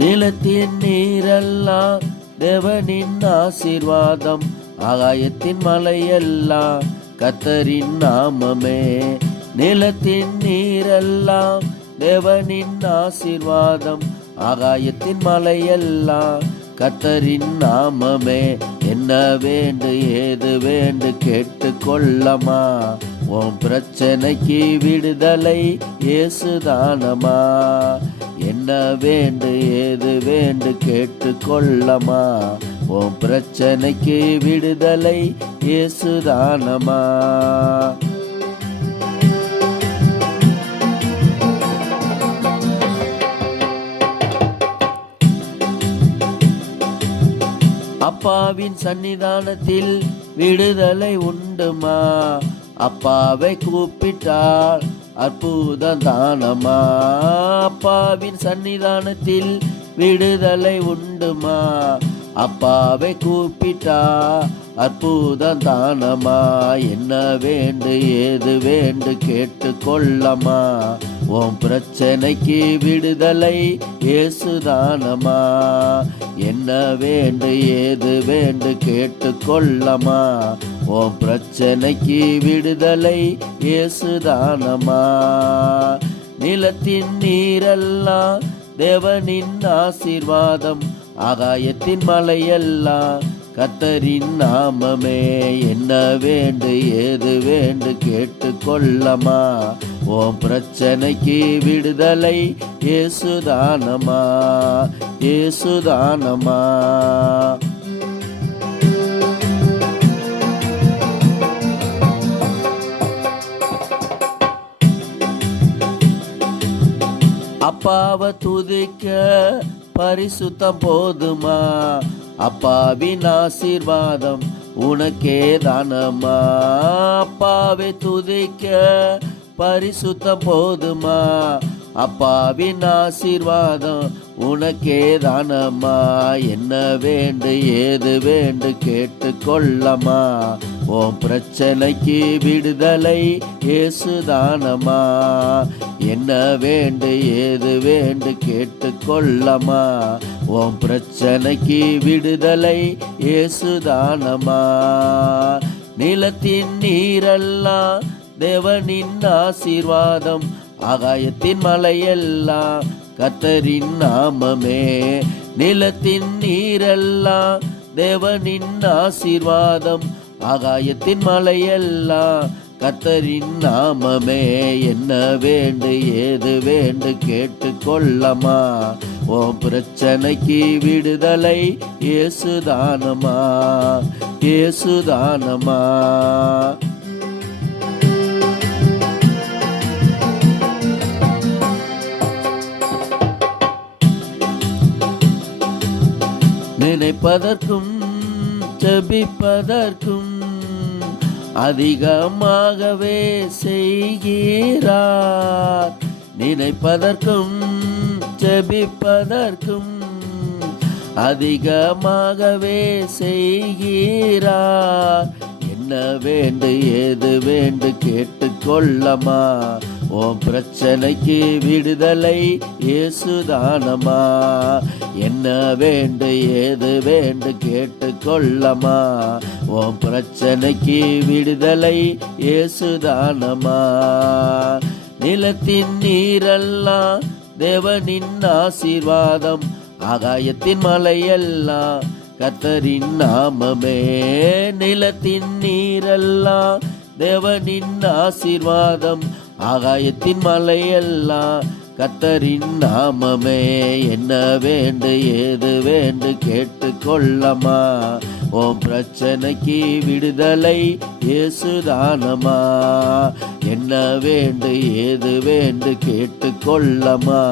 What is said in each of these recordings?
நிலத்தின் நீரெல்லாம் தேவனின் ஆசீர்வாதம், ஆகாயத்தின் மலையெல்லாம் கர்த்தரின் நாமமே. நிலத்தின் நீரெல்லாம் தேவனின் ஆசீர்வாதம், ஆகாயத்தின் மலையெல்லாம் கர்த்தரின் நாமமே. என்ன வேண்டு ஏது வேண்டு கேட்டுக்கொள்ளமா, உன் பிரச்சனைக்கு விடுதலை இயேசுதானமா. என்ன வேண்டு ஏது வேண்டு கேட்டுக்கொள்ளமா, உன் பிரச்சனைக்கு விடுதலை இயேசுதானமா. அப்பாவின் சன்னிதானத்தில் விடுதலை உண்டுமா, அப்பாவை கூப்பிட்டால் அற்புதம் தானமா. அப்பாவின் சன்னிதானத்தில் விடுதலை உண்டுமா, அப்பாவை கூப்பிட்டா அற்புதம் தானமா. என்ன வேண்டு ஏது வேண்டு கேட்டுக்கொள்ளமா, உன் பிரச்சனைக்கு விடுதலை இயேசுதானமா. என்ன வேண்டு ஏது வேண்டு கேட்டுக்கொள்ளமா, உன் பிரச்சனைக்கு விடுதலை இயேசுதானமா. நிலத்தின் நீரெல்லாம் தேவனின் ஆசீர்வாதம், ஆகாயத்தின் மலையெல்லாம் கர்த்தரின் நாமமே. என்ன வேண்டு ஏது வேண்டு கேட்டுக்கொள்ளமா, உன் பிரச்சனைக்கு விடுதலை இயேசுதானமா, இயேசுதானமா. அப்பாவை துதிக்க பரிசுத்தம் போதுமா, அப்பாவின் ஆசீர்வாதம் உனக்கே தானமா. அப்பாவை துதிக்க பரிசுத்தம் போதுமா, அப்பாவின் ஆசீர்வாதம் உனக்கே தானமா. என்ன வேண்டு ஏது வேண்டு கேட்டுக்கொள்ளமா, உன் பிரச்சனைக்கு விடுதலை இயேசுதானமா. என்ன வேண்டு ஏது வேண்டு கேட்டுக்கொள்ளமா, உன் பிரச்சனைக்கு விடுதலை இயேசுதானமா. நிலத்தின் நீரெல்லாம் தேவனின் ஆசீர்வாதம், ஆகாயத்தின் மலையெல்லாம் கர்த்தரின் நாமமே. நிலத்தின் நீரெல்லாம் தேவனின் ஆசீர்வாதம், ஆகாயத்தின் மலையெல்லாம் கர்த்தரின் நாமமே. என்ன வேண்டு ஏது வேண்டு கேட்டுக்கொள்ளமா, உன் பிரச்சனைக்கு விடுதலை இயேசுதானமா, இயேசுதானமா. நினைப்பதற்கும் ஜெபிப்பதற்கும் அதிகமாகவே செய்கிறார். நினைப்பதற்கும் ஜெபிப்பதற்கும் அதிகமாகவே செய்கிறார். என்ன வேண்டு ஏது வேண்டு கேட்டுக்கொள்ளமா, உன் பிரச்சனைக்கு விடுதலை இயேசுதானமா. என்ன வேண்டு ஏது வேண்டு கேட்டுக்கொள்ளமா, உன் பிரச்சனைக்கு விடுதலை இயேசுதானமா. நிலத்தின் நீரெல்லாம் தேவனின் ஆசீர்வாதம், ஆகாயத்தின் மலையெல்லாம் கர்த்தரின் நாமமே. நிலத்தின் நீரெல்லாம் தேவனின் ஆசீர்வாதம், ஆகாயத்தின் மலையெல்லாம் கர்த்தரின் நாமமே. என்ன வேண்டு ஏது வேண்டு கேட்டுக்கொள்ளமா, உன் பிரச்சனைக்கு விடுதலை இயேசுதானமா. என்ன வேண்டு ஏது வேண்டு கேட்டுக்கொள்ளமா,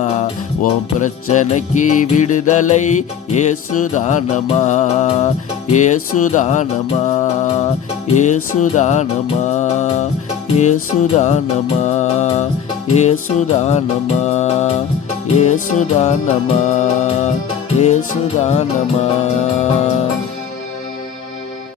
உன் பிரச்சனைக்கு விடுதலை இயேசுதானமா, இயேசுதானமா, இயேசுதானமா, இயேசுதானமா, இயேசுதானமா, இயேசுதானமா, இயேசுதானமா.